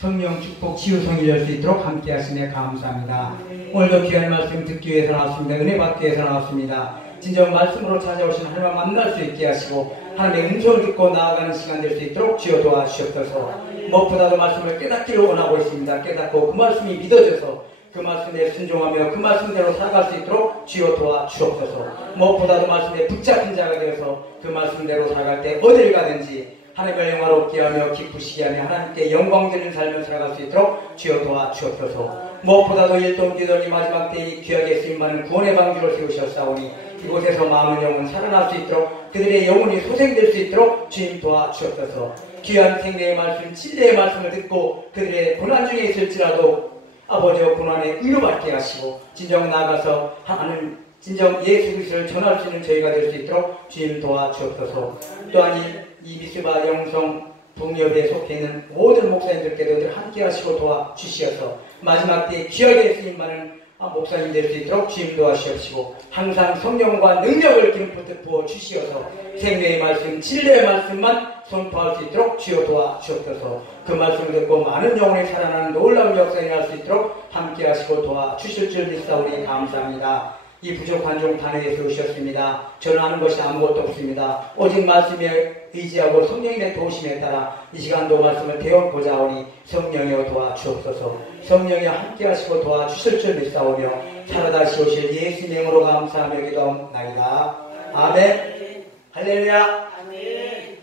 성령 축복 치유성이 열 수 있도록 함께 하시네 감사합니다. 오늘도 귀한 말씀 듣기 위해서 나왔습니다. 은혜 받기 위해서 나왔습니다. 진정 말씀으로 찾아오신 하나님을 만날 수 있게 하시고 하나님의 음성을 듣고 나아가는 시간 될 수 있도록 주여 도와주시옵소서. 무엇보다도 말씀을 깨닫기를 원하고 있습니다. 깨닫고 그 말씀이 믿어져서 그 말씀에 순종하며 그 말씀대로 살아갈 수 있도록 주여 도와주옵소서. 무엇보다도 말씀에 붙잡힌 자가 되어서 그 말씀대로 살아갈 때 어딜 가든지 하나님을 영화롭게 하며 기쁘시게 하며 하나님께 영광 드리는 삶을 살아갈 수 있도록 주여 도와주옵소서. 무엇보다도 일동기도니 마지막 때에 귀하게 쓰임받는 구원의 방주를 세우셨사오니 이곳에서 마음의 영혼 살아날 수 있도록 그들의 영혼이 소생될 수 있도록 주님 도와주옵소서. 귀한 생명의 말씀 진리의 말씀을 듣고 그들의 고난 중에 있을지라도 아버지의 고난에 위로받게 하시고 진정 나아가서 하나님 진정 예수 그리스도를 전할 수 있는 저희가 될 수 있도록 주님 도와주옵소서. 또한 이 미스바 영성 동협에 속해 있는 모든 목사님들께도 함께 하시고 도와주시어서 마지막 때에 귀하게 쓰임받는 목사님 될 수 있도록 주님 도와주시옵시고 항상 성령과 능력을 기름부터 부어주시어서 생명의 말씀 진리의 말씀만 선포할 수 있도록 주여 도와주옵소서. 그 말씀을 듣고 많은 영혼이 살아나는 놀라운 역사가 일어날 수 있도록 함께 하시고 도와주실 줄 믿사오니 감사합니다. 이 부족한 종 단회에 세우셨습니다. 저는 아는 것이 아무것도 없습니다. 오직 말씀에 의지하고 성령님의 도우심에 따라 이 시간도 말씀을 배워보자 하오니 성령이여 도와주옵소서. 성령이여 함께 하시고 도와주실 줄 믿사오며 살아다시 오실 예수님의 이름으로 감사하며 기도하옵나이다. 아멘. 할렐루야. 아멘.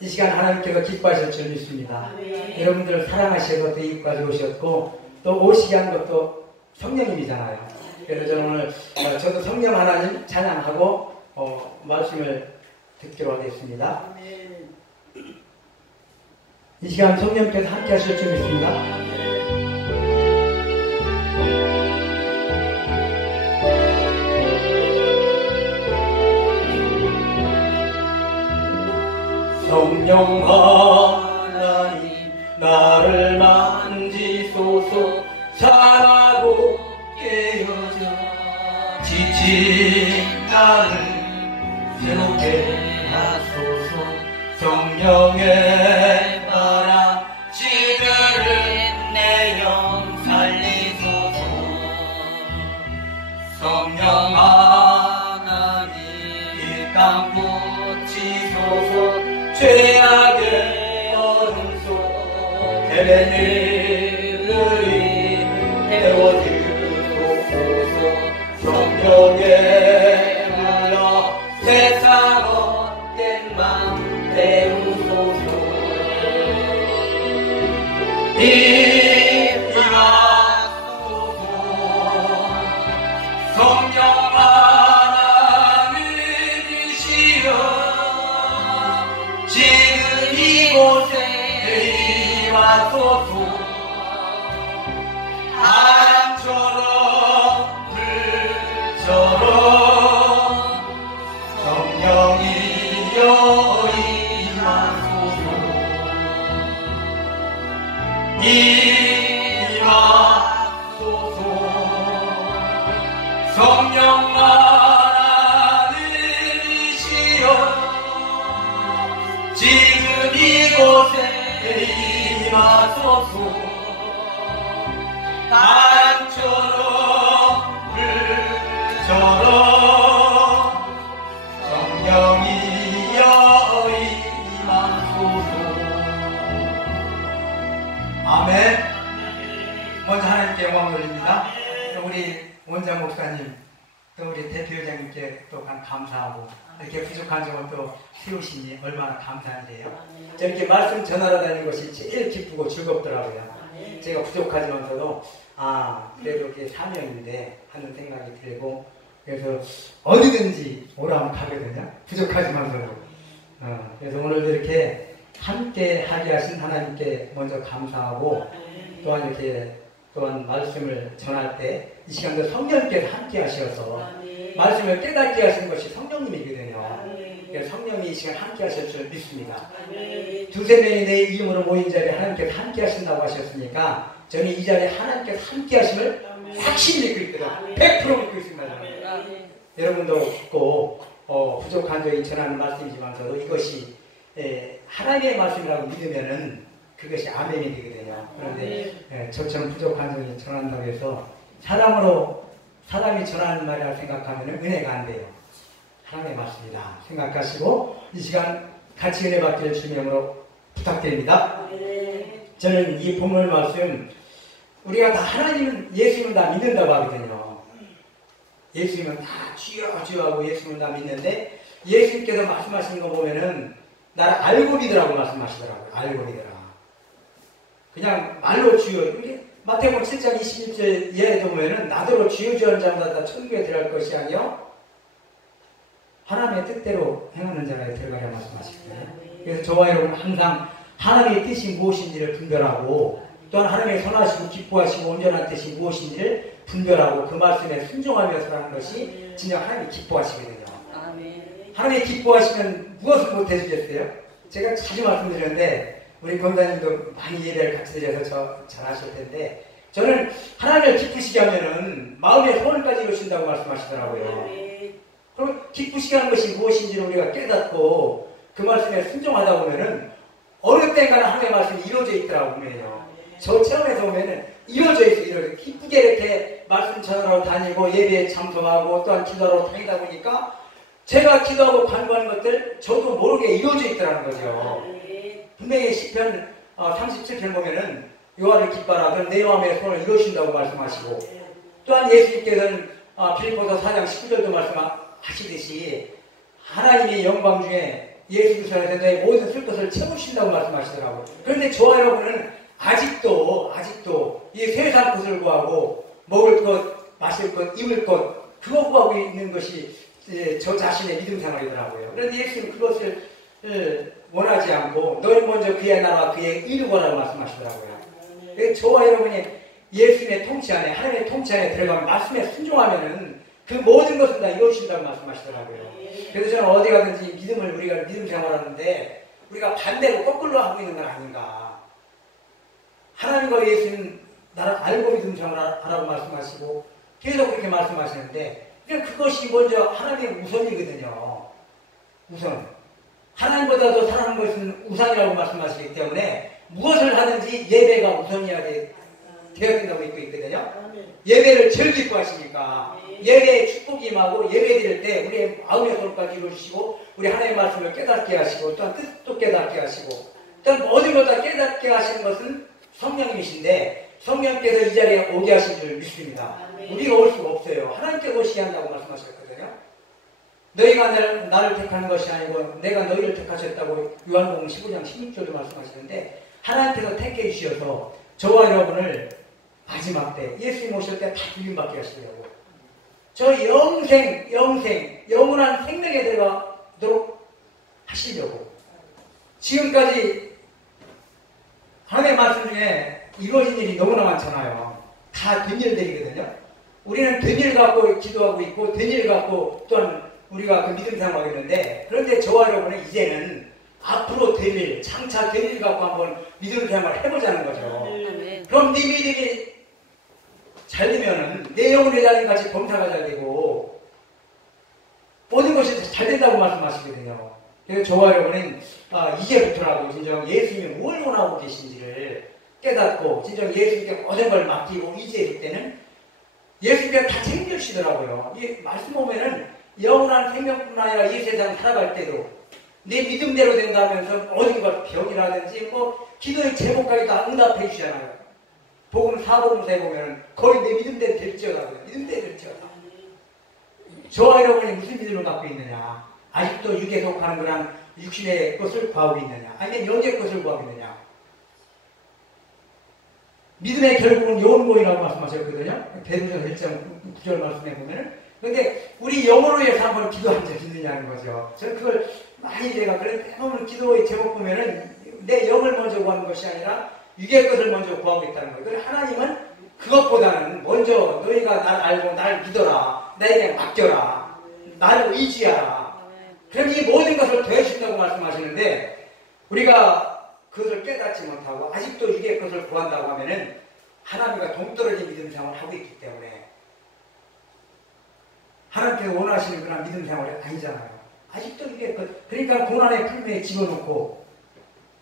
이 시간 하나님께서 기뻐하실 줄 믿습니다. 아멘. 여러분들을 사랑하셔서 또 이곳까지 오셨고 또 오시게 한 것도 성령님이잖아요. 그래서 저는 오늘 저도 성령 하나님 찬양하고 말씀을 듣기로 하겠습니다. 이 시간 성령께서 함께 하실 줄 믿습니다. 성령 하나님 나를 만지소서. 사랑하고 깨어져 지친 나를 새롭게 하소서. 성령의 바람 지들은 내 영 살리소서. 성령 하나님 이 땅 고치소서. 죄악의 어둠 속 헤매는 태워주소서. 성령의 물러 세상 헛된 맘 태우소서. 임하소서. 성령 하나님이시여 지금 이곳에 임하소서. 바람처럼 불처럼 성령이여 임하소서. 임하소서. 성령 하나님이시여 지금 이곳에 임하소서. 바람처럼 불처럼 성령이여 임하소서. 아멘. 먼저 하나님께 영광 돌립니다. 우리 원장 목사님 또 우리 대표회장님께 또 감사하고 이렇게 부족한 점을 또 세우시니 얼마나 감사한데요. 저렇게 말씀 전하러 다니는 것이 제일 기쁘고 즐겁더라고요. 제가 부족하지만서도 그래도 이게 사명인데 하는 생각이 들고 그래서 어디든지 오라면 가거든요. 부족하지만서도 그래서 오늘도 이렇게 함께 하게 하신 하나님께 먼저 감사하고 또한 이렇게 또한 말씀을 전할 때 이 시간도 성령께서 함께 하셔서 말씀을 깨닫게 하시는 것이 성령님이거든요. 그래서 성령이 이 시간 함께 하실 줄 믿습니다. 두세 명이 내 이름으로 모인 자리에 하나님께서 함께 하신다고 하셨으니까 저는 이 자리에 하나님께서 함께 하심을 확실히 믿고 있거든요. 100% 믿고 있습니다. 여러분도 꼭 부족한 점이 전하는 말씀이지만서도 이것이 하나님의 말씀이라고 믿으면은 그것이 아멘이 되거든요. 그런데 저처럼 부족한 점이 전한다고 해서 사람이 전하는 말이라 생각하면 은혜가 안 돼요. 하나님의 말씀이다 생각하시고 이 시간 같이 은혜 받기를 주님으로 부탁드립니다. 저는 이 본문 말씀 우리가 다 하나님은 예수님은 다 믿는다고 하거든요. 예수님은 다 주여 주여 하고 예수님은 다 믿는데 예수님께서 말씀하시는 거 보면은 나를 알고 믿으라고 말씀하시더라고요. 알고 믿으라. 그냥 말로 주여. 마태복음 7장 21절 이하에도 보면은 나더러 주여 주여 하는 자마다 다 천국에 들어갈 것이 아니요 하나님의 뜻대로 행하는 자가 들어가려 말씀하시거든요. 그래서 저와 여러분 항상 하나님의 뜻이 무엇인지를 분별하고 또한 하나님의 선하시고 기뻐하시고 온전한 뜻이 무엇인지를 분별하고 그 말씀에 순종하며 살아가는 것이 진정 하나님이 기뻐하시거든요. 하나님이 기뻐하시면 무엇을 못해주겠어요? 제가 자주 말씀드렸는데 우리 권사님도 많이 예배를 같이 드려서 잘 아실 텐데 저는 하나님을 기쁘시게 하면은 마음의 소원까지 이루신다고 말씀하시더라고요. 그럼 기쁘시게 하는 것이 무엇인지를 우리가 깨닫고 그 말씀에 순종하다 보면은 어느 때인가는 하나님의 말씀이 이루어져 있더라고 보면요. 저 체험에서 보면은 이루어져 있어요. 기쁘게 이렇게 말씀 전하러 다니고 예배에 참석하고 또한 기도하러 다니다 보니까 제가 기도하고 간구하는 것들 저도 모르게 이루어져 있더라는 거죠. 분명히 시편 37편 보면은 여호와를 기뻐하라 그럼 내 마음의 소원을 이루신다고 말씀하시고 또한 예수님께서는 빌립보서 4장 19절도 말씀하시듯이 하나님의 영광 중에 예수 그리스도 안에서 너의 모든 쓸 것을 채우신다고 말씀하시더라고요. 그런데 저와 여러분은 아직도 이 세상 것을 구하고 먹을 것, 마실 것, 입을 것 그거 구하고 있는 것이 저 자신의 믿음 생활이더라고요. 그런데 예수님은 그것을 원하지 않고 너희 먼저 그의 나라와 그의 의를 구하라고 말씀하시더라고요. 그래서 저와 여러분이 예수님의 통치 안에 하나님의 통치 안에 들어가면 말씀에 순종하면은 그 모든 것을 다 이루신다고 말씀하시더라고요. 그래서 저는 어디 가든지 우리가 믿음 생활하는데 우리가 반대로 거꾸로 하고 있는 건 아닌가. 하나님과 예수님 나를 알고 믿음 생활하라고 말씀하시고 계속 그렇게 말씀하시는데 그것이 먼저 하나님의 우선이거든요. 우선. 하나님보다도 사랑하는 것은 우선이라고 말씀하시기 때문에 무엇을 하든지 예배가 우선이어야 되어야 된다고 믿고 있거든요. 예배를 제일 기뻐하시니까 예배에 축복이 임하고 예배 드릴 때 우리의 마음의 소원까지 이루어주시고 우리 하나님의 말씀을 깨닫게 하시고 또한 뜻도 깨닫게 하시고 또한 모든 것 다 깨닫게 하시는 것은 성령님이신데 성령께서 이 자리에 오게 하신 줄 믿습니다. 우리가 올 수가 없어요. 하나님께서 오시게 한다고 말씀하셨거든요. 너희가 나를 택하는 것이 아니고 내가 너희를 택하셨다고 요한복음 15장 16절도 말씀하시는데 하나님께서 택해 주셔서 저와 여러분을 마지막 때 예수님 오실 때 다 주님받게 하시려고 저 영원한 생명에 들어가도록 하시려고 지금까지 하나님의 말씀 중에 이루어진 일이 너무나 많잖아요. 다 된 일들이거든요. 우리는 된 일 갖고 기도하고 있고 된 일 갖고 또한 우리가 그 믿음 생활하고 있는데 그런데 저와 여러분은 이제는 앞으로 될 일, 장차 될 일 갖고 한번 믿음 생활을 해보자는 거죠. 그럼 네 믿음이 잘 되면은 내 영혼의 자리 같이 범사가 잘 되고 모든 것이 잘 된다고 말씀하시거든요. 그래서 저와 여러분은 이제부터라도 진정 예수님이 뭘 원하고 계신지를 깨닫고 진정 예수님께 모든 걸 맡기고 의지했을 때는 예수님께 다 챙겨주시더라고요. 이 말씀 보면은 영원한 생명뿐 아니라 이 세상 살아갈 때도 내 믿음대로 된다면서 모든 것 병이라든지 기도의 제목까지 다 응답해 주시잖아요. 복음 사복음서에 보면은 거의 내 믿음대로 될지어다. 믿음대로 될지어다. 저와 여러분이 무슨 믿음을 갖고 있느냐? 아직도 육에 속하는 그런 육신의 것을 구하고 있느냐? 아니면 영의 것을 구하고 있느냐? 믿음의 결국은 영혼이라고 말씀하셨거든요. 베드로전서 1장 9절 말씀에 보면은. 그런데 우리 영혼을 위해서 한번 기도한 적 있느냐는 거죠. 저는 그걸 많이 제가 그런데 오늘 기도의 제목 보면은 내 영을 먼저 구하는 것이 아니라 육의 것을 먼저 구하고 있다는 거예요. 그래서 하나님은 그것보다는 먼저 너희가 날 알고 날 믿어라. 나에게 맡겨라. 나를 의지하라. 그럼 이 모든 것을 더해준다고 말씀하시는데 우리가 그것을 깨닫지 못하고 아직도 육의 것을 구한다고 하면은 하나님과 동떨어진 믿음 생활을 하고 있기 때문에 하나님께서 원하시는 그런 믿음 생활이 아니잖아요. 아직도 육의 것. 그러니까 고난의 풀매에 집어넣고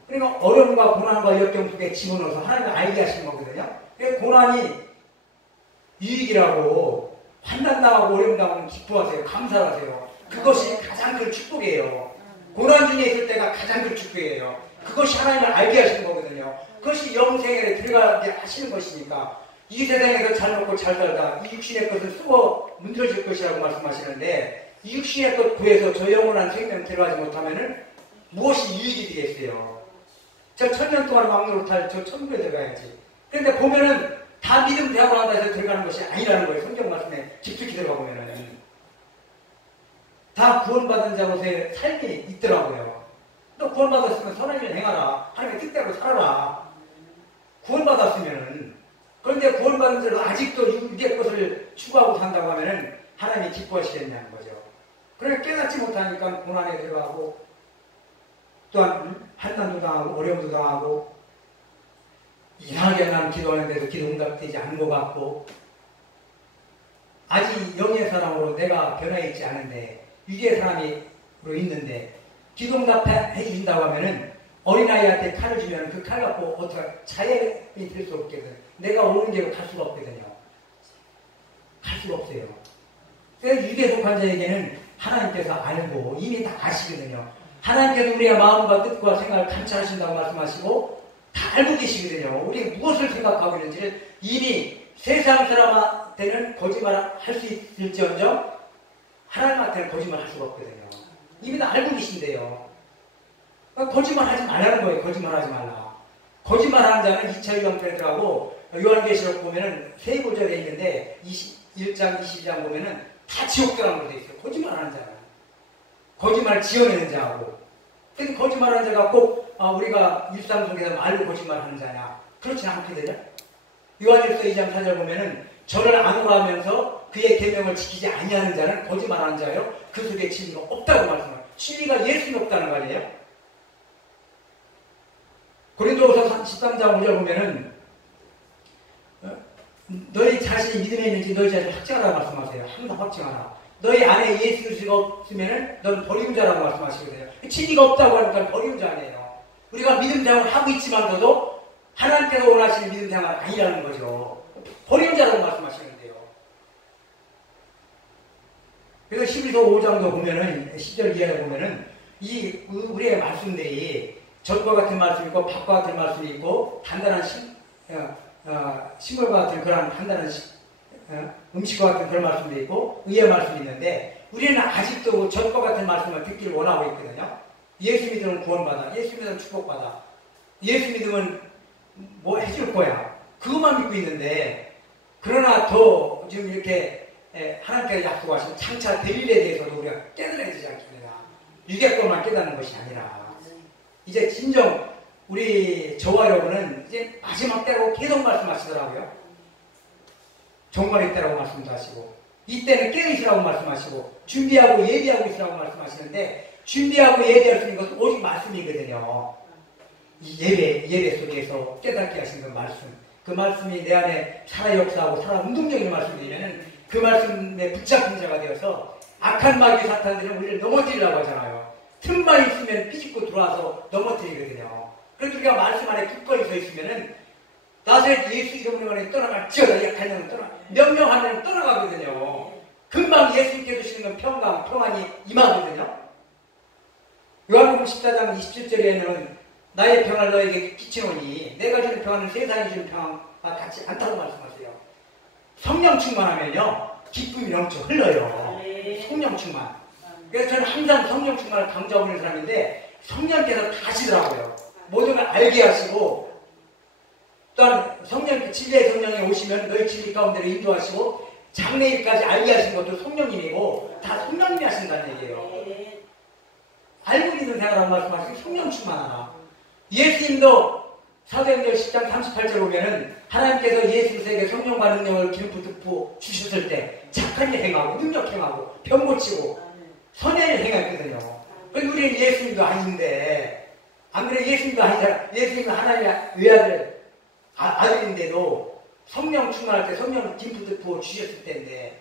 그러니까 어려움과 고난과 역경 속에 집어넣어서 하나님을 알게 하시는 거거든요. 그러니까 고난이 유익이라고 환난당하고 어려움당하면 기뻐하세요. 감사하세요. 그것이 가장 큰 축복이에요. 고난 중에 있을 때가 가장 큰 축복이에요. 그것이 하나님을 알게 하시는 거거든요. 그것이 영생에 들어가게 하시는 것이니까 이 세상에서 잘 먹고 잘 살다 이 육신의 것을 쓰고 문드러질 것이라고 말씀하시는데 이 육신의 것 구해서 저 영원한 생명 들어가지 못하면은 무엇이 유익이 되겠어요? 저 1000년 동안 왕노릇할 저 천국에 들어가야지. 그런데 보면은 다 믿음 대학을 한다 해서 들어가는 것이 아니라는 거예요. 성경 말씀에 깊숙이 들어가 보면은 다 구원받은 자로서의 삶이 있더라고요. 너 구원받았으면 선한 일 행하라. 하나님의 뜻대로 살아라. 구원받았으면은. 그런데 구원받은 자로 아직도 육의 것을 추구하고 산다고 하면은 하나님이 기뻐하시겠냐는 거죠. 그러니까 깨닫지 못하니까 고난에 들어가고 또한 한난도 당하고 어려움도 당하고 이상하게 난 기도하는데도 기도 응답되지 않은 것 같고 아직 영의 사람으로 내가 변화있지 않은데 육의 사람으로 있는데 기도 응답해 주신다고 하면은 어린아이한테 칼을 주면 그 칼 갖고 어떻게 자연이 될 수 없거든. 내가 오는 길로 갈 수가 없거든요. 갈 수가 없어요. 그래서 육에 속한 자에게는 하나님께서 알고 이미 다 아시거든요. 하나님께서 우리의 마음과 뜻과 생각을 감찰하신다고 말씀하시고 다 알고 계시거든요. 우리가 무엇을 생각하고 있는지를 이미 세상 사람한테는 거짓말 할 수 있을지언정 하나님한테는 거짓말 할 수가 없거든요. 이미 다 알고 계신데요. 거짓말 하지 말라는 거예요. 거짓말 하지 말라. 거짓말 하는 자는 2차 유형편에 들어가고 요한계시록 보면은 세 구절에 있는데 1장 22장 보면은 다 지옥 들어가는 거 돼 있어요. 거짓말 하는 자는. 거짓말 지어내는 자하고. 근데 거짓말 하는 자가 꼭 우리가 일상 속에서 말로 거짓말 하는 자냐. 그렇지 않거든요. 요한일서 2장 4절 보면은 저를 안오라 하면서 그의 계명을 지키지 아니하는 자는 거짓말하는 자요. 그 속에 진리가 없다고 말씀해요. 진리가 예수는 없다는 거 아니에요? 고린도후서 13장 5절 보면은 너희 자신이 믿음에 있는지 너희 자신이 확증하라고 말씀하세요. 항상 확증하라. 너희 안에 예수 그리스도가 없으면은 넌 버림자라고 말씀하시거든요. 진리가 없다고 하니까 버림자 아니에요. 우리가 믿음 생활을 하고 있지만서도 하나님께서 원하시는 믿음 생활은 아니라는 거죠. 버림자라고 말씀하시는데요. 그래서 11서 5장도 보면은 10절 이하에 보면은 우리의 말씀들이 젖과 같은 말씀이 있고 밥과 같은 말씀이 있고 단단한 식물과 같은 그런 단단한 음식과 같은 그런 말씀도 있고 의의 말씀이 있는데 우리는 아직도 젖과 같은 말씀을 듣기를 원하고 있거든요. 예수 믿으면 구원받아. 예수 믿으면 축복받아. 예수 믿으면 뭐 해줄 거야. 그것만 믿고 있는데 그러나 더 지금 이렇게 하나님께서 약속하신 장차 될 일에 대해서도 우리가 깨달아야 되지 않겠느냐. 육의 것만 깨닫는 것이 아니라 이제 진정 우리 저와 여러분은 이제 마지막 때라고 계속 말씀하시더라고요. 종말의 때라고 말씀도 하시고 이때는 깨어있으라고 말씀하시고 준비하고 예비하고 있으라고 말씀하시는데 준비하고 예비할 수 있는 것은 오직 말씀이거든요. 이 예배 속에서 깨닫게 하신 그 말씀, 그 말씀이 내 안에 살아 역사하고 살아 운동적인 말씀이면은 그 말씀에 붙잡힌 자가 되어서 악한 마귀 사탄들은 우리를 넘어뜨리려고 하잖아요. 틈만 있으면 피집고 들어와서 넘어뜨리거든요. 그래서 우리가 말씀 안에 굳건히 서 있으면은 나사렛 예수 이름으로 떠나갈지어다 약한 영은 명령하면 떠나가거든요. 금방 예수님께 주시는 건 평안이 임하거든요. 요한복음 14장 27절에는 나의 평안을 너에게 끼치노니 내가 주는 평안은 세상이 주는 평안과 같지 않다고 말씀하세요. 성령 충만하면요 기쁨이 넘쳐 흘러요. 성령 충만. 그래서 저는 항상 성령 충만을 강조하고 있는 사람인데 성령께서 다 하시더라고요. 모든 걸 알게 하시고 또한 진리의 성령이 오시면 너희 진리 가운데로 인도하시고 장래일까지 알게 하신 것도 성령님이고 다 성령님이 하신다는 얘기예요. 알고 있는 생활하고 말씀하시고 성령 충만하라. 예수님도 사도행전 10장 38절 보면은 하나님께서 예수에게 성령과 능력을 기름 붓고 주셨을 때 착한 일 행하고 능력 행하고 병 고치고 선의 일 행했거든요. 그런데 우리는 예수님도 아닌데 안 그래? 예수님도 아니잖아. 예수님은 하나님의 외아들 아들인데도 성령 충만할 때 성령 기름 부어 주셨을 때인데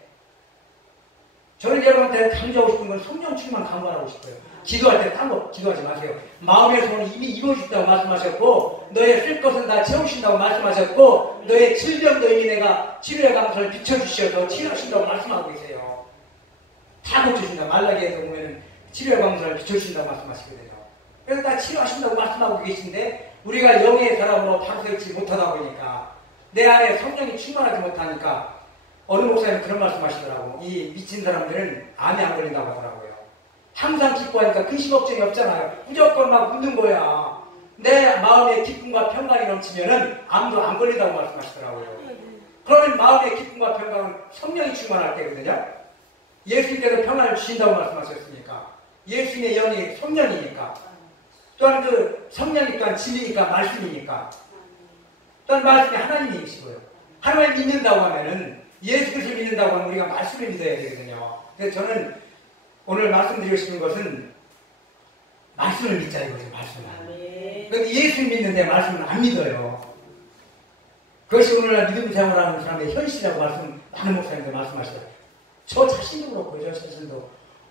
저는 여러분한테 강조하고 싶은 건 성령 충만 강구하고 싶어요. 기도할 때 딴 거 기도하지 마세요. 마음의 소원은 이미 이루어졌다고 말씀하셨고 너의 쓸 것은 다 채우신다고 말씀하셨고 너의 질병도 이미 내가 치료의 강소를 비춰주셔서 치료하신다고 말씀하고 계세요. 다 고쳐주신다. 말라기에서 보면 치료의 강소를 비춰주신다고 말씀하시거든요. 그래서 다 치료하신다고 말씀하고 계신데 우리가 영의 사람으로 바로 서 있지 못하다 보니까 내 안에 성령이 충만하지 못하니까 어느 목사님 그런 말씀하시더라고. 이 미친 사람들은 암이 안 걸린다고 하더라고요. 항상 기뻐하니까 근심 걱정이 없잖아요. 무조건 막 웃는 거야. 내 마음에 기쁨과 평강이 넘치면은 암도 안 걸린다고 말씀하시더라고요. 그러면 마음의 기쁨과 평강은 성령이 충만할 때거든요. 예수님께서 평안을 주신다고 말씀하셨으니까 예수님의 영이 성령이니까 또한 그 성령이 또한 진리니까 말씀이니까 또한 말씀이 하나님이시고요. 하나님을 믿는다고 하면은 예수 그리스도를 믿는다고 하면 우리가 말씀을 믿어야 되거든요. 그래서 저는 오늘 말씀드리고 싶은 것은 말씀을 믿자 이거죠. 말씀을. 그런데 예수를 믿는데 말씀을 안 믿어요. 그것이 오늘날 믿음 생활하는 사람의 현실이라고 많은 목사님들 말씀하시더라고요. 저 자신도 그렇고 저 자신도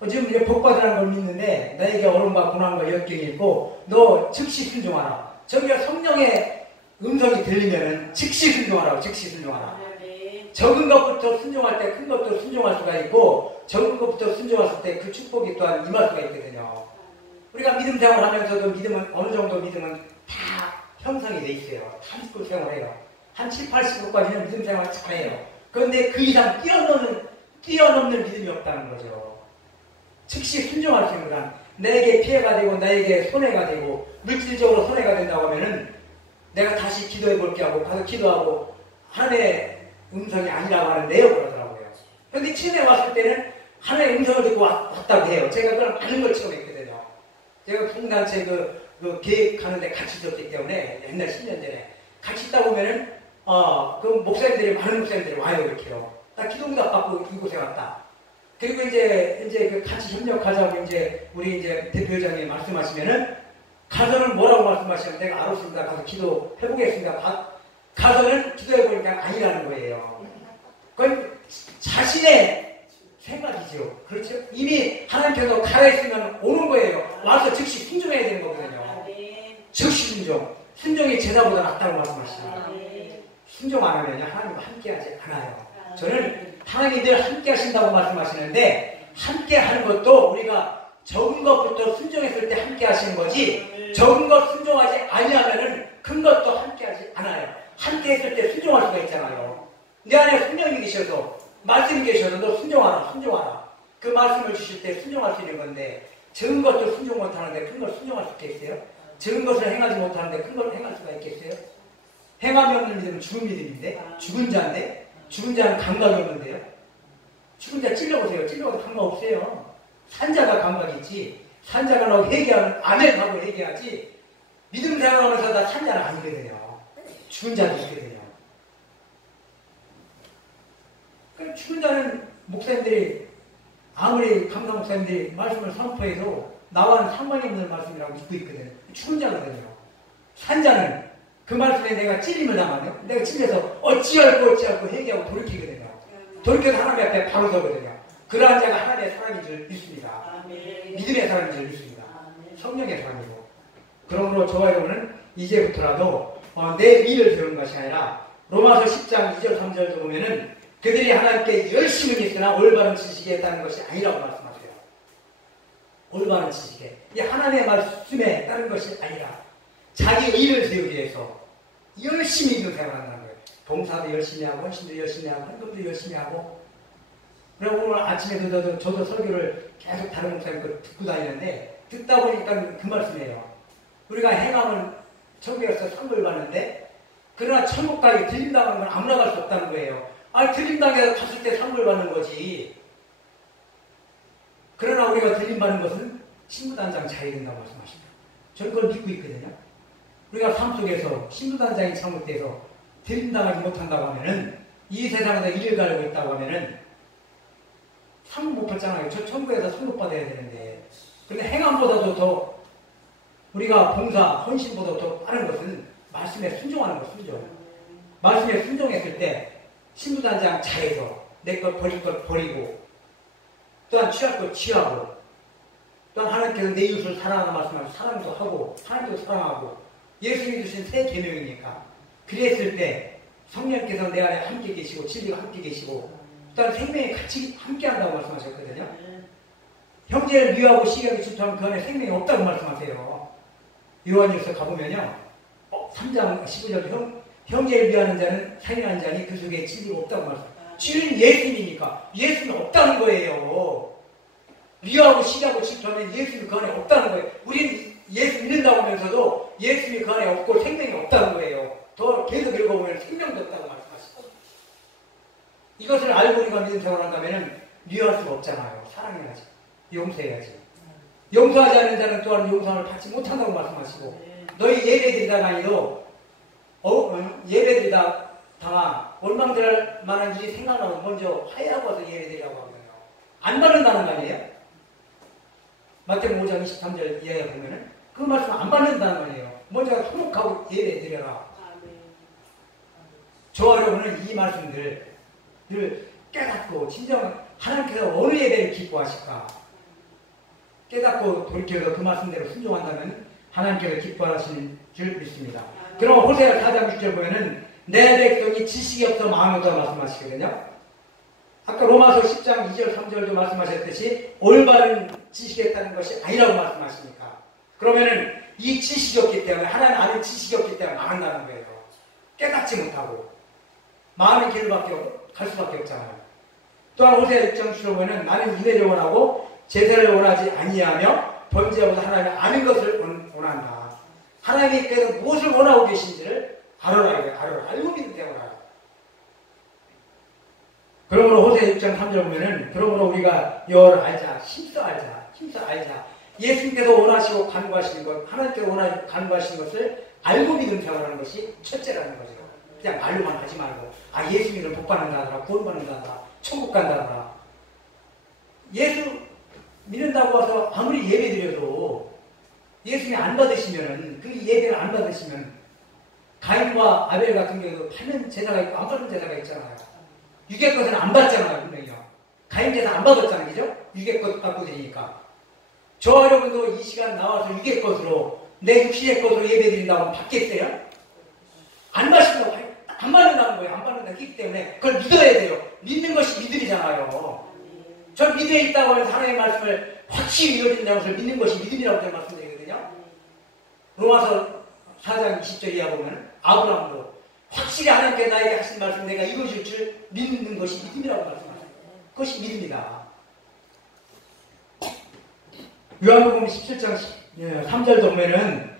지금 이제 복받으라는 걸 믿는데 나에게 어려움과 고난과 역경이 있고 너 즉시 순종하라. 저기가 성령의 음성이 들리면은 즉시 순종하라고. 즉시 순종하라. 적은 것부터 순종할 때 큰 것도 순종할 수가 있고 적은 것부터 순종했을 때 그 축복이 또한 임할 수가 있거든요. 우리가 믿음 생활을 하면서도 믿음은 어느 정도 믿음은 다 형성이 돼 있어요. 다 믿고 생활해요. 한 7, 80%까지는 믿음 생활 잘해요. 그런데 그 이상 뛰어넘는 믿음이 없다는 거죠. 즉시 순종할 수 있는 건 내게 피해가 되고 나에게 손해가 되고 물질적으로 손해가 된다고 하면은 내가 다시 기도해 볼게 하고 가서 기도하고 하나님의 음성이 아니라고 하는데요 그러더라고요. 그런데 처음에 왔을 때는 하나님의 음성을 듣고 왔다고 해요. 제가 그걸 많은 걸 처음 했거든요. 제가 공단체 그 계획하는데 같이 있었기 때문에 옛날 10년 전에 같이 있다 보면은 그 목사님들이 많은 목사님들이 와요 이렇게요. 나 기도응답 받고 이곳에 왔다. 그리고 이제 그 같이 협력하자고 이제 우리 이제 대표장님이 말씀하시면은 가서는 뭐라고 말씀하시면 내가 알았습니다. 가서 기도해보겠습니다. 가서는 기도해보니까 아니라는 거예요. 그건 자신의 생각이죠. 그렇죠? 이미 하나님께서 가라있으면 오는 거예요. 와서 즉시 순종해야 되는 거거든요. 즉시 순종. 순종이 제사보다 낫다고 말씀하시잖아요. 순종 안 하면 하나님과 함께하지 않아요. 저는 하나님이 늘 함께하신다고 말씀하시는데 함께하는 것도 우리가 적은 것부터 순종했을 때 함께하시는 거지 적은 것 순종하지 아니하면은 큰 것도 함께하지 않아요. 함께했을 때 순종할 수가 있잖아요. 내 안에 성령이 계셔서 말씀이 계셔서 너 순종하라. 그 말씀을 주실 때 순종할 수 있는 건데 적은 것도 순종 못하는데 큰 걸 순종할 수 있겠어요? 적은 것을 행하지 못하는데 큰 걸 행할 수가 있겠어요? 행함이 없는 믿음은 죽은 믿음인데 죽은 자인데 죽은 자는 감각이 없는데요. 죽은 자 찔러보세요. 찔러도 감각 없어요. 산자가 감각이 있지. 산자가 나고 회개하면 아멘 하고 회개하지. 믿음 생활하면서 나 산자는 아니거든요. 죽은 자도 있거든요. 그럼 죽은 자는 목사님들이 아무리 강사 목사님들이 말씀을 선포해도 나와는 상관이 없는 말씀이라고 믿고 있거든요. 죽은 자거든요. 산자는 그 말씀에 내가 찔림을 당하면 내가 찔려서 어찌할고 회개하고 돌이키거든요. 돌이켜서 하나님 앞에 바로 서거든요. 그러한 자가 하나님의 사람인 줄 믿습니다. 믿음의 사람인 줄 믿습니다. 성령의 사람이고. 그러므로 저와 여러분은 이제부터라도 내 위를 세우는 것이 아니라 로마서 10장 2절 3절도 보면은 그들이 하나님께 열심히 있으나 올바른 지식에 따른 것이 아니라고 말씀하세요. 올바른 지식에. 이 하나님의 말씀에 따른 것이 아니라 자기 의를 세우기 위해서 열심히 있는 생활을 한다는 거예요. 봉사도 열심히 하고 헌신도 열심히 하고 헌금도 열심히 하고. 그리고 오늘 아침에도 저도 설교를 계속 다른 목사님 거 듣고 다니는데 듣다 보니까 그 말씀이에요. 우리가 행함을 천국에서 상급을 받는데 그러나 천국까지 들림당하는 건 아무나 갈 수 없다는 거예요. 아니 들림당해서 갔을 때 상급을 받는 거지. 그러나 우리가 들림받는 것은 신부단장 자유에 된다고 말씀하십니다. 저는 그걸 믿고 있거든요. 우리가 삶 속에서 신부단장이 잘못돼서 들림당하지 못한다고 하면은 이 세상에서 일을 갈고 있다고 하면은 상급 못 받잖아요. 저 천국에서 상급 받아야 되는데. 근데 행함보다도 더 우리가 봉사, 헌신보다 더 빠른 것은 말씀에 순종하는 것, 순종. 말씀에 순종했을 때 신부단장 잘해서 내 걸 버릴 걸 버리고 또한 취할 것 취하고, 또한 하나님께서 내 이웃을 사랑하는 말씀을 사랑도 하고 하나님도 사랑하고 예수님이 주신 새 계명이니까 그랬을 때 성령께서 내 안에 함께 계시고 진리가 함께 계시고 또한 생명이 같이 함께 한다고 말씀하셨거든요. 형제를 미워하고 시기하게 질투하면 그 안에 생명이 없다고 말씀하세요. 요한일서 가보면요 3장 15절 형제를 미워하는 자는 살인하는 자니 그 속에 진리가 없다고 말씀하세요. 진리는 예수님이니까 예수님이 없다는 거예요. 미워하고 시기하고 질투하면 예수님이 그 안에 없다는 거예요. 우리는 예수 믿는다고 하면서도 예수님이 그 안에 없고 생명이 없다는 거예요. 더 계속 읽어보면 생명도 없다고 말씀하시고 이것을 알고 우리가 믿음 생활을 한다면 미워할 수가 없잖아요. 사랑해야지. 용서해야지. 용서하지 않는 자는 또한 용서를 받지 못한다고 말씀하시고 너희 예배드리다가니도 예배드리다가 원망될 만한 일이 생각나면 먼저 화해하고 와서 예배드리라고 하거든요. 안 받는다는 거 아니에요? 마태복음 5장 23절 이하에 보면은 그 말씀 안 받는다는 거예요. 먼저 화목하고 예배드려라. 저와 여러분은 이 말씀들을 깨닫고 진정 하나님께서 어느 예배를 기뻐하실까 깨닫고 돌이켜서 그 말씀대로 순종한다면 하나님께서 기뻐하시는 줄 믿습니다. 그럼 호세아 4장 6절 보면은 내 백성이 지식이 없어 마음이 없다고 말씀하시거든요. 아까 로마서 10장 2절 3절도 말씀하셨듯이 올바른 지식이 있다는 것이 아니라고 말씀하십니까? 그러면은 이 지식이 없기 때문에 하나님 아는 지식이 없기 때문에 망한다는 거예요. 깨닫지 못하고 마음의 길을 갈 수밖에 없잖아요. 또한 호세아 6장 7절 보면은 나는 인애를 원하고 제사를 원하지 아니하며 번제하고도 하나님을 아는 것을 원한다. 하나님께서 무엇을 원하고 계신지를 알아라. 알고 믿는 되어라. 그러므로 호세아 6장 3절 보면은 그러므로 우리가 여호와를 알자. 힘써 알자. 예수님께서 원하시고 간구하시는 것, 하나님께서 원하시고 간구하시는 것을 알고 믿음 생활하는 것이 첫째라는 거죠. 그냥 말로만 하지 말고 예수 믿으면 복 받는다더라, 구원 받는다더라, 천국 간다더라. 예수 믿는다고 와서 아무리 예배드려도 예수님이 안 받으시면은 그 예배를 안 받으시면 가인과 아벨 같은 경우도 받는 제사가 있고 안 받는 제사가 있잖아요. 육의 것은 안 받잖아요, 분명히요. 가인 제사 안 받았잖아요, 그죠? 육의 것 갖고 드리니까. 저와 여러분도 이 시간 나와서 육의 것으로 내 육신의 것으로 예배드린다고 받겠어요? 안 받는다고 안 받는다는 거예요. 안 받는다고 했기 때문에 그걸 믿어야 돼요. 믿는 것이 믿음이잖아요. 저 믿음에 있다고 하면서 하나님의 말씀을 확실히 이어진다는 것을 믿는 것이 믿음이라고 제가 말씀드리거든요. 로마서 4장 20절 이하 보면 아브라함도 확실히 하나님께 나에게 하신 말씀 내가 이루어질 줄 믿는 것이 믿음이라고 말씀하세요. 그것이 믿음이다. 요한복음 17장 3절도 보면은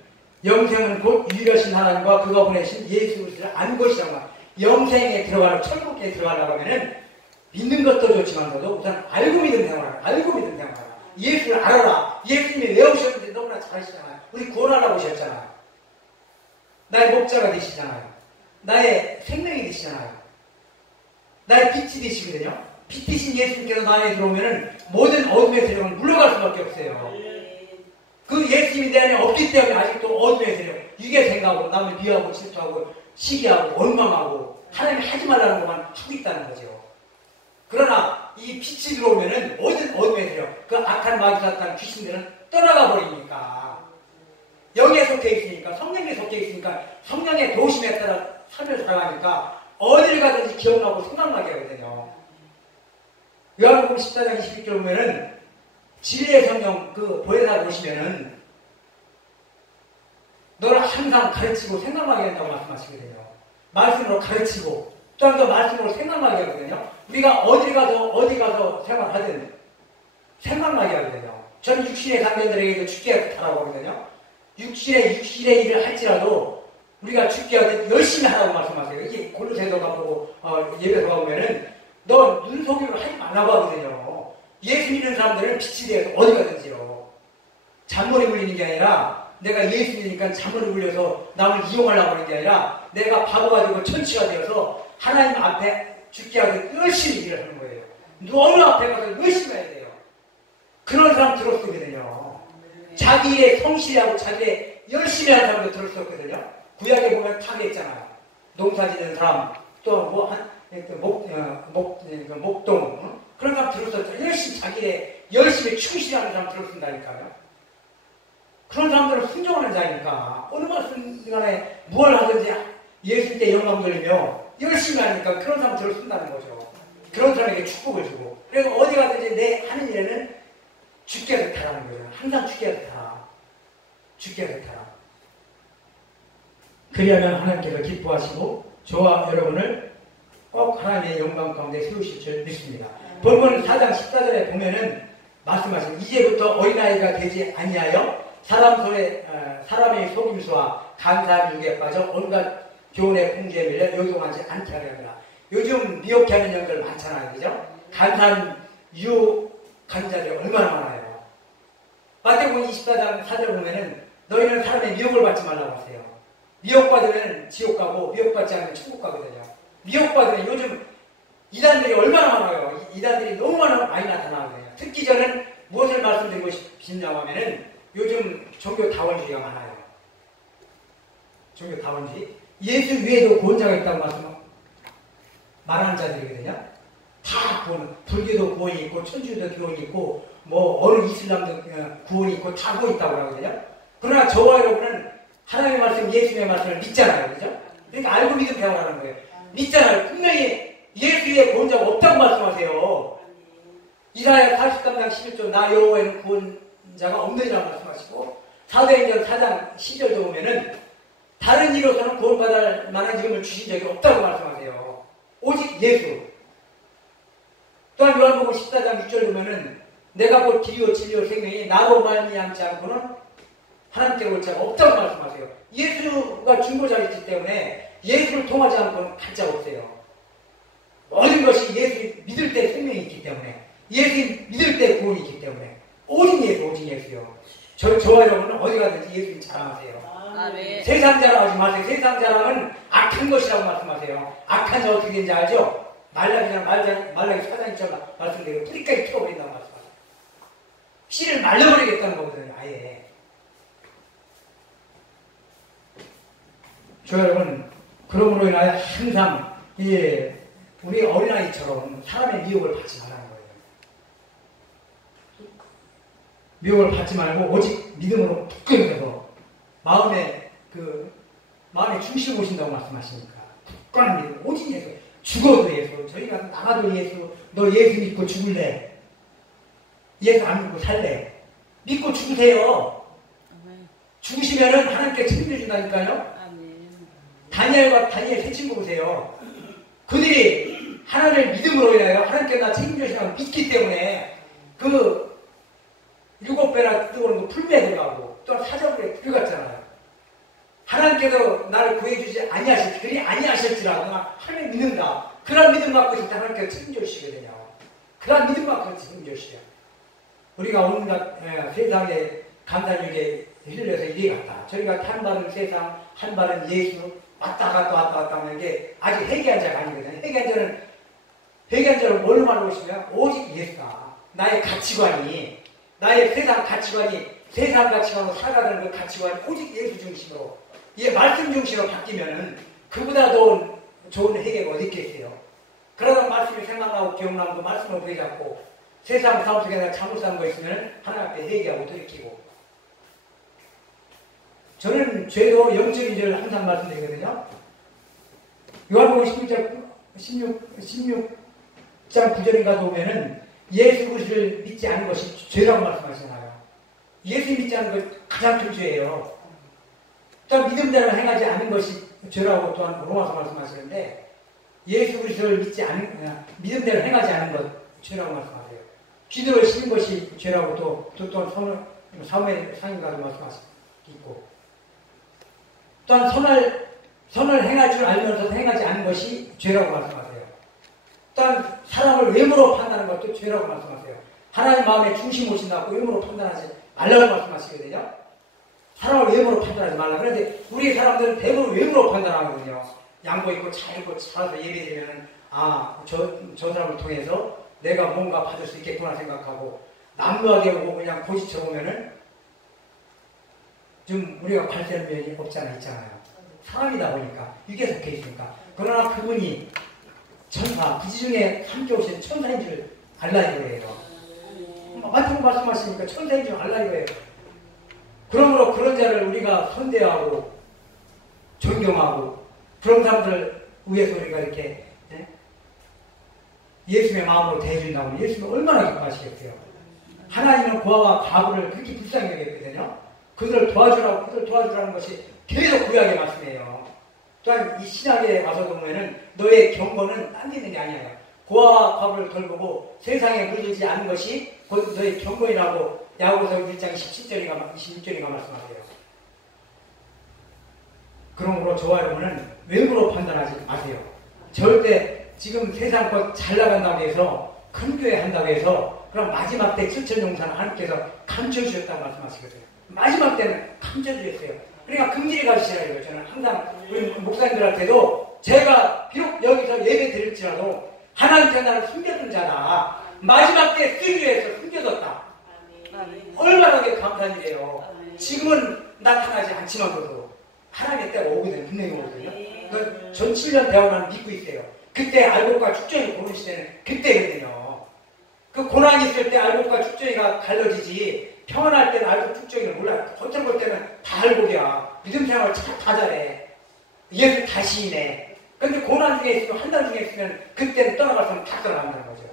영생은 곧 유일하신 하나님과 그가 보내신 예수 그리스도를 안 것이라고 말합니다. 영생에 들어가려고 천국에 들어가려고 하면은 믿는 것도 좋지만서도 우선 알고 믿는 생활하라. 예수를 알아라. 예수님이 왜 오셨는지 너무나 잘 아시잖아요. 우리 구원하라고 오셨잖아요. 나의 목자가 되시잖아요. 나의 생명이 되시잖아요. 나의 빛이 되시거든요. 빛 되신 예수님께서 나 안에 들어오면은 모든 어둠의 세력은 물러갈 수밖에 없어요. 그 예수님이 내 안에 없기 때문에 아직도 어둠의 세력, 육의 생각하고 남을 비하고 질투하고 시기하고 원망하고 하나님이 하지 말라는 것만 하고 있다는 거죠. 그러나 이 빛이 들어오면은 모든 어둠의 세력, 그 악한 마귀 사탄 귀신들은 떠나가 버리니까 영에 속해 있으니까 성령에 속해 있으니까 성령의 도심에 따라 삶을 살아가니까 어딜 가든지 기억나고 생각나게 하거든요. 요한복음 14장 21절 보면은 진리의 성령 그 보혜사가 오시면은 너를 항상 가르치고 생각나게 한다고 말씀하시거든요. 말씀으로 가르치고 또한 그 말씀으로 생각나게 하거든요. 우리가 어디 가서 생활하든 생각나게 하거든요. 저는 육신의 상대들에게도 죽게 하라고 하거든요. 육신의 일을 할지라도 우리가 죽게 하든 열심히 하라고 말씀하세요. 이게 골로새서 가보고 예배소 가보면은 너 눈속임을 하지 말라고 하거든요. 예수 믿는 사람들은 빛이 되어서 어디 가든지요. 잔머리 굴리는 게 아니라 내가 예수 믿으니까 잔머리 굴려서 남을 이용하려고 하는 게 아니라 내가 바보가 되고 천치가 되어서 하나님 앞에 죽게 하듯 열심히 일을 하는 거예요. 어느 앞에 가서 열심히 해야 돼요. 그런 사람 들을 수 있거든요. 자기 일에 성실하고 자기 일에 열심히 하는 사람도 들을 수 없거든요. 구약에 보면 다 있잖아요. 농사 짓는 사람, 또 목동, 그런 사람 들었었죠. 열심히 자기의 열심히 충실하는 사람 들었습니다니까요. 그런 사람들은 순종하는 자니까 어느 순간에 뭘 하든지 예수님 때 영광 돌리며 열심히 하니까 그런 사람 들었습니다는 거죠. 그런 사람에게 축복을 주고. 그래서 어디 가든지 내 하는 일에는 주께서 타라는 거죠. 항상 주께서 타라. 주께서 타라. 그리하면 하나님께서 기뻐하시고 저와 여러분을 꼭 하나님의 영광 가운데 세우실 줄 믿습니다. 본문 4장 14절에 보면은 말씀하신 이제부터 어린아이가 되지 아니하여 사람의 속임수와 간사한 유혹에 빠져 온갖 교훈의 풍조에 밀려 요동하지 않게 하려 합니다. 요즘 미혹해 하는 영들 많잖아요. 그죠? 간사한 유혹한 자들이 얼마나 많아요. 마태복음 24장 4절 보면은 너희는 사람의 미혹을 받지 말라고 하세요. 미혹받으면 지옥 가고 미혹받지 않으면 천국 가거든요. 미혹받으면 요즘 이단들이 얼마나 많아요. 이단들이 너무 많이 나타나거든요. 특히 저는 무엇을 말씀드리고 싶냐고 하면은 요즘 종교 다원주의가 많아요. 종교 다원주의. 예수 위에도 구원자가 있다고 말하는 자들이거든요. 다 구원, 불교도 구원이 있고 천주도 구원이 있고 뭐 어느 이슬람도 구원이 있고 다 구원이 있다고 하거든요. 그러나 저와 여러분은 하나님의 말씀, 예수님의 말씀을 믿잖아요. 그죠? 그러니까 알고 믿음 배워가는 거예요. 믿잖아요. 분명히 예수의 구원자가 없다고 말씀하세요. 이사야 43장 11절 나 여호와는 구원자가 없느니라고 말씀하시고 사도행전 4장 10절도 보면은 다른 이로서는 구원받을 만한 이름을 주신 적이 없다고 말씀하세요. 오직 예수. 또한 요한복음 14장 6절 보면은 내가 곧 길이요 진리요 생명이 나로 말미암지 않고는 하나님께로 올 자가 없다고 말씀하세요. 예수가 중보자이기 때문에 예수를 통하지 않고는 갈 자가 없어요. 모든 것이 예수 믿을 때 생명이 있기 때문에 예수 믿을 때 구원이 있기 때문에 오직 예수, 오직 예수요. 저와 여러분은 어디 가든지 예수님 자랑하세요. 아멘. 세상 자랑하지 마세요. 세상 자랑은 악한 것이라고 말씀하세요. 악한 자 어떻게 되는지 알죠? 말라기 4장처럼 말씀드리고 뿌리까지 튀어버린다고 말씀하세요. 씨를 말려버리겠다는 거거든요. 아예. 저 여러분, 그러므로 인하여 항상 우리 어린아이처럼 사람의 미혹을 받지 말라는 거예요. 미혹을 받지 말고 오직 믿음으로 굳건해서 마음의 중심 오신다고 말씀하시니까 굳건한 믿음, 오직 예수. 죽어도 예수. 저희가 나가도 예수. 너 예수 믿고 죽을래? 예수 안 믿고 살래? 믿고 죽으세요. 죽으시면은 하나님께 책임져 준다니까요. 다니엘 세 친구 보세요. 그들이 하나님을 믿음으로 인하여 하나님께 나 책임져 주신다고 믿기 때문에 그 7배나 뜨거운 거 풀매에 들어가고 또 사자굴에 들어갔잖아요. 하나님께서 나를 구해주지 그리 아니하실지라도 하나님 믿는다. 그런 믿음 갖고 있을 때 하나님께서 책임져 주시거든요. 그런 믿음 갖고 책임져 주시요. 우리가 온갖 세상에 감사하게 흘려서 이리 갔다. 저희가 한 발은 세상, 한 발은 예수, 왔다 갔다 하는 게 아직 회개한 자가 아니거든요. 회개한 자를 뭘로 말하고 있으면 오직 예수다. 나의 가치관이, 나의 세상 가치관으로 살아가는 그 가치관이 오직 예수 중심으로, 말씀 중심으로 바뀌면은 그보다 더 좋은 회개가 어디 있겠어요. 그러다 말씀이 생각나고 기억나고 그 말씀을 부여잡고 세상 삶 속에 내가 잘못한 거 있으면 하나님 앞에 회개하고 돌이키고. 저는 죄도 영적인 죄를 항상 말씀드리거든요. 요한복음 16장 9절인가 보면은 예수 그리스도를 믿지 않는 것이 죄라고 말씀하시나요? 예수 믿지 않는 것이 가장 큰 죄예요. 또 믿음대로 행하지 않는 것이 죄라고 또한 로마서 말씀하시는데 예수 그리스도를 믿음대로 행하지 않는 것 죄라고 말씀하세요. 기도를 쉬는 것이 죄라고 또한 사무엘 상인가도 말씀하시고 있고 또한 선을 행할 줄 알면서도 행하지 않는 것이 죄라고 말씀하세요. 또한 사람을 외모로 판단하는 것도 죄라고 말씀하세요. 하나님 마음에 중심 오신다고 외모로 판단하지 말라고 말씀하시거든요. 사람을 외모로 판단하지 말라. 그런데 우리 사람들은 대부분 외모로 판단하거든요. 양보 있고 차 있고 차서 예배드리면 저 사람을 통해서 내가 뭔가 받을 수 있겠구나 생각하고 남루하게 오고 그냥 고지쳐 보면은 좀 우리가 관대한 면이 없지 않아 있잖아요. 사람이다 보니까 이게 속해 있으니까. 그러나 그분이 천사, 부지 중에 함께 오신 천사인 줄 알라 이거예요. 마태복음 말씀하시니까 천사인 줄 알라 이거예요. 그러므로 그런 자를 우리가 선대하고 존경하고 그런 사람들 위해서 우리가 이렇게 예수님의 마음으로 대해준다면 예수님은 얼마나 기뻐하시겠어요. 하나님은 고아와 과부를 그렇게 불쌍히 여겼거든요. 그들을 도와주라는 것이 계속 구약의 말씀이에요. 또한 이 신약에 와서 보면은 너의 경고는 딴 데 있는 게 아니에요. 고아와 과부를 돌보고 세상에 물들지 않은 것이 곧 너의 경고이라고 야고보서 1장 26절인가 말씀하세요. 그러므로 저와 여러분은 외모로 판단하지 마세요. 절대 지금 세상 것 잘 나간다고 해서 큰 교회 한다고 해서 그럼 마지막 때 칠천용사는 하나님께서 감춰주셨다고 말씀하시거든요. 마지막 때는 감춰주셨어요. 그러니까 긍휼히 가시라 이거예요. 저는 항상 우리 목사님들한테도 제가 비록 여기서 예배 드릴지라도 하나님께 나를 숨겨둔 자다. 마지막 때 쓰기 위해서 숨겨뒀다. 얼마나 감사한 일이에요. 지금은 나타나지 않지만도 하나님의 때가 오거든요. 분명히 오거든요. 전 7년 대원을 믿고 있어요. 그때 알곡과 축전이 고른 시대는 그때거든요. 그 고난이 있을 때 알곡과 축전이가 갈라지지 평안할 때는 알곡 축전이를 몰라요. 겉으로 볼 때는 다 알곡이야. 믿음 생활을 다 잘해. 예수 다 시인해. 근데 고난 중에 있으면 한 달 중에 있으면 그때는 떠나갔으면 다 떠나간다는 거죠.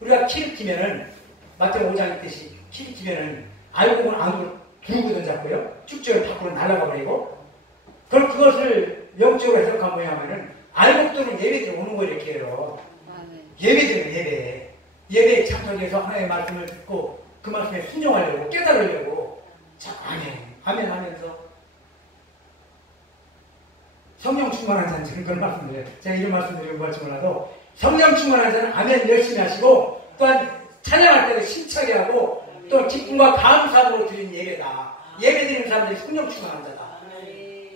우리가 키를 키면은 마태복음 5장 있듯이 키를 키면은 알곡은 안으로 두르거든 잡고요. 축전은 밖으로 날아가 버리고 그럼 그것을 영적으로 해석하면 뭐냐면은 알곡들은 예배들이 오는 거예요. 이렇게 해요. 예배들은 예배에 참석해서 하나님의 말씀을 듣고 그 말씀에 순종하려고 깨달으려고 자 아멘 하면서 성령 충만한 자는 저는 그런 말씀드려요. 제가 이런 말씀드리고 할지 몰라도 성령 충만한 자는 아멘 열심히 하시고 또한 찬양할 때도 힘차게 하고 또 기쁨과 감사함으로 드린 예배다. 예배 드리는 사람들이 성령 충만한 자다.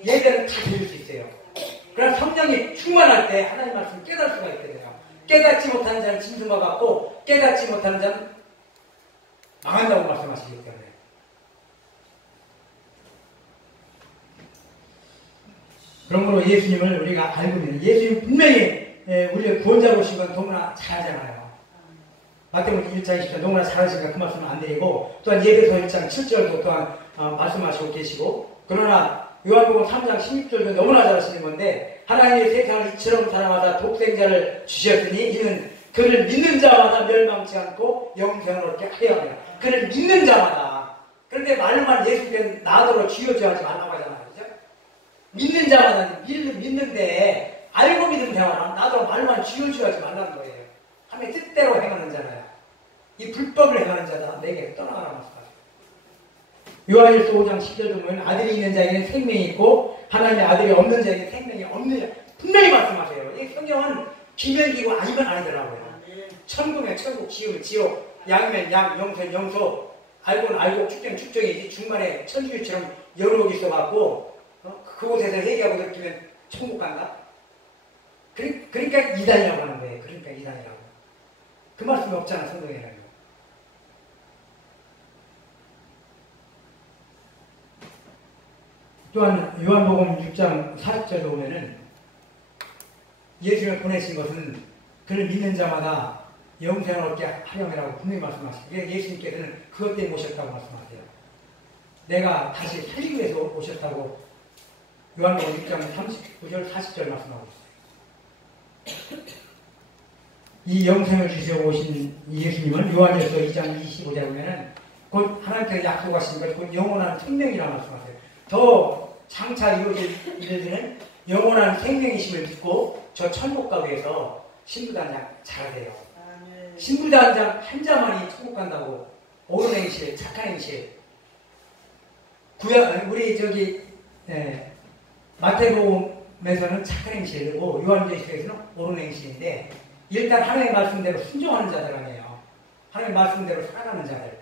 예배는 다 드릴 수 있어요. 그러나 성령이 충만할 때 하나님 말씀을 깨달을 수가 있거든요. 깨닫지 못하는 자는 짐승과 같고 깨닫지 못하는 자는 망한다고 말씀하시기 때문에 그러므로 예수님을 우리가 알고 있는 예수님 분명히 우리의 구원자로 오신 건 너무나 잘하잖아요. 마태복음 1장 20절 너무나 잘하시니까 그 말씀은 안 드리고 또한 예배서 1장 7절도 또한 말씀하시고 계시고 그러나 요한복음 3장 16절도 너무나 잘하시는 건데 하나님의 세상을 이처럼 사랑하사 독생자를 주셨으니 이는 그를 믿는 자마다 멸망치 않고 영생을 얻게 하려 합니다. 그를 믿는 자마다. 그런데 말만 예수께서 나더러 쥐어줘하지 말라고 하잖아요. 그죠? 믿는 자마다 믿는데 알고 믿는 자마다 나더러 말만 쥐어줘하지 말라는 거예요. 하나님의 뜻대로 행하는 자는 이 불법을 행하는 자다. 내게 떠나가라 말씀하세요. 요한일서 5장 10절도 보면 아들이 있는 자에게는 생명이 있고 하나님의 아들이 없는 자에게는 생명이 없는 자. 분명히 말씀하세요. 이 성경은 기면기고 아니면 아니더라고요. 천국이면 천국, 지옥이면 지옥, 양이면 양, 영소는 영소, 알고는 알고, 축정은 축정이지 중간에 천주교처럼 여러 곡 있어갖고 그곳에서 회개하고 느끼면 천국 간다? 그러니까 이단이라고 하는 거예요. 그러니까 이단이라고. 그 말씀이 없잖아, 성경에는. 또한 요한복음 6장 40절에 보면은 예수님을 보내신 것은 그를 믿는 자마다 영생을 얻게 하려고 분명히 말씀하시고 예수님께서는 그것 때문에 오셨다고 말씀하세요. 내가 다시 살리기 위해서 오셨다고 요한복음 6장 39절 40절 말씀하고 있어요. 이 영생을 주시고 오신 예수님은 요한일서 2장 25절에 보면은 곧 하나님께서 약속하신 것, 곧 영원한 생명이라고 말씀하세요. 더 장차 이루어질 일들은 영원한 생명이심을 믿고 저 천국 가기 위해서 신부단장 잘하세요. 신부단장 한 자만이 천국 간다고 옳은 행실, 착한 행실. 우리 마태복음에서는 착한 행실이고 요한계시록에서는 옳은 행실인데 일단 하나님의 말씀대로 순종하는 자들 아니에요. 하나님의 말씀대로 살아가는 자들.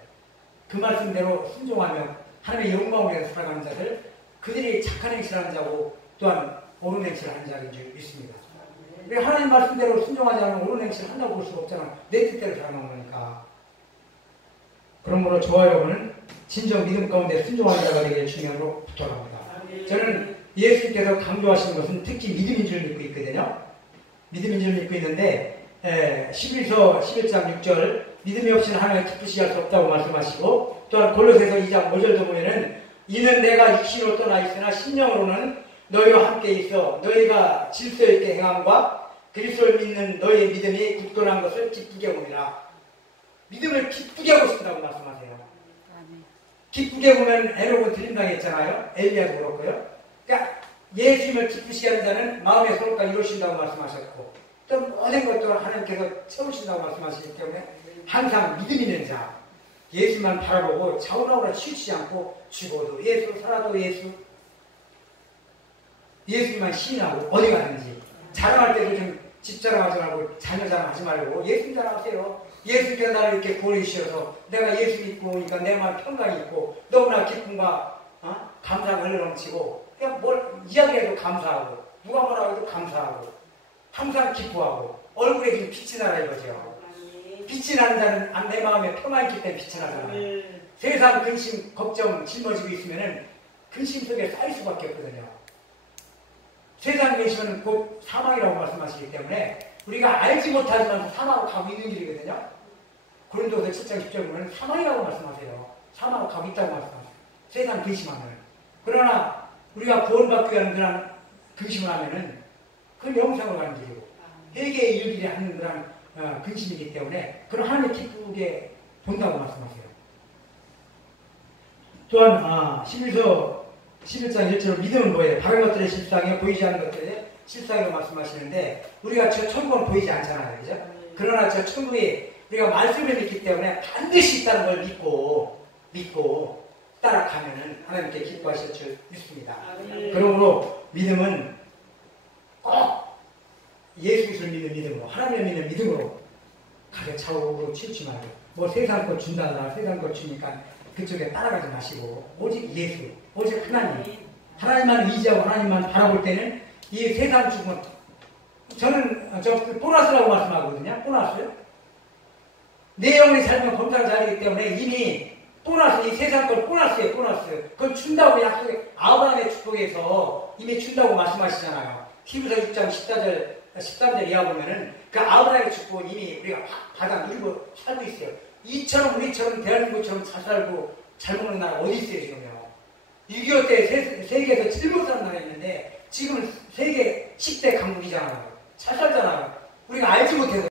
그 말씀대로 순종하며 하나님의 영광을 위해서 살아가는 자들. 그들이 착한 행실을 하는 자고 또한 옳은 행실을 하는 자인 줄 믿습니다. 왜 하나님 말씀대로 순종하지 않으면 옳은 행실을 한다고 볼 수가 없잖아. 내 뜻대로 살아가는 거니까. 그러므로 저와 여러분은 진정 믿음 가운데 순종하는 자가 되기를 중요하로 부탁합니다. 저는 예수님께서 강조하시는 것은 특히 믿음인 줄 믿고 있거든요. 믿음인 줄 믿고 있는데 11서 11장 6절 믿음이 없이는 하나님을 기쁘시게 할 수 없다고 말씀하시고, 또한 골로새서 2장 5절도 보면은 이는 내가 육신으로 떠나 있으나 심령으로는 너희와 함께 있어 너희가 질서 있게 행함과 그리스도를 믿는 너희의 믿음이 굳건한 것을 기쁘게 보리라. 믿음을 기쁘게 하고 싶다고 말씀하세요. 기쁘게 보면 에녹은 들림당했잖아요. 엘리야도 그렇고요. 그러니까 예수님을 기쁘시게 하는 자는 마음의 소원과 이루신다고 말씀하셨고, 또 모든 것들을 하나님께서 채우신다고 말씀하시기 때문에 항상 믿음 있는 자, 예수만 바라보고 좌우나우나 치우치지 않고 죽어도 예수, 살아도 예수, 예수님만 시인하고 어디 가든지 자랑할 때도 좀 집 자랑하지 말고 자녀 자랑하지 말고 예수님 자랑하세요. 예수님께서 나를 이렇게 구원해 주셔서 내가 예수 믿고 오니까 내 마음 평강이 있고 너무나 기쁨과 감사가 흘러넘치고 그냥 뭘 이야기해도 감사하고 누가 뭐라고 해도 감사하고 항상 기뻐하고 얼굴에 지금 빛이 나라 이거죠. 빛이 나는 자는 내 마음에 평안이 있기 때문에 빛이 나잖아요. 세상 근심, 걱정, 짊어지고 있으면은 근심 속에 쌓일 수밖에 없거든요. 세상 근심은 곧 사망이라고 말씀하시기 때문에 우리가 알지 못하지만 사망으로 가고 있는 길이거든요. 고린도서 7장 10절 보면 사망이라고 말씀하세요. 사망으로 가고 있다고 말씀하세요. 세상 근심하면. 그러나 우리가 구원받기 위한 그런 근심을 하면은 그건 영생으로 가는 길이고 회개의 일길이 하는 그런 근심이기 때문에 그런 하나님을 기쁘게 본다고 말씀하세요. 또한 11서 11장 1절로 믿음은 뭐예요? 다른 것들의 실상이요 보이지 않는 것들의 실상이라고 말씀하시는데 우리가 저 천국은 보이지 않잖아요. 그죠? 그러나 저 천국에 우리가 말씀을 믿기 때문에 반드시 있다는 걸 믿고 따라가면은 하나님께 기뻐하실 줄 믿습니다. 그러므로 믿음은 꼭 예수 그리스도를 믿는 믿음으로, 하나님을 믿는 믿음으로 가져 좌우로 치우치 말고 뭐 세상 것 준다나 세상 것 주니까 그쪽에 따라가지 마시고 오직 예수, 오직 하나님만 의지하고 하나님만 바라볼 때는 이 세상 죽음은 저는 보너스라고 말씀하거든요. 보너스요. 내 영혼의 삶은 검사가 잘이기 때문에 이미 보너스, 이 세상 걸 보너스예요. 보너스. 그건 준다고 약속해. 아브라함의 축복에서 이미 준다고 말씀하시잖아요. 히브리서 6장 13절 이하 보면은 그 아브라함의 축복은 이미 우리가 받아 누리고 살고 있어요. 이처럼 우리처럼 대한민국처럼 잘 살고 잘 먹는 나라 어디 있어요 지금요. 6.25 때 세계에서 제일 못 사는 나라 있는데 지금은 세계 10대 강국이잖아요. 잘 살잖아요. 우리가 알지 못해서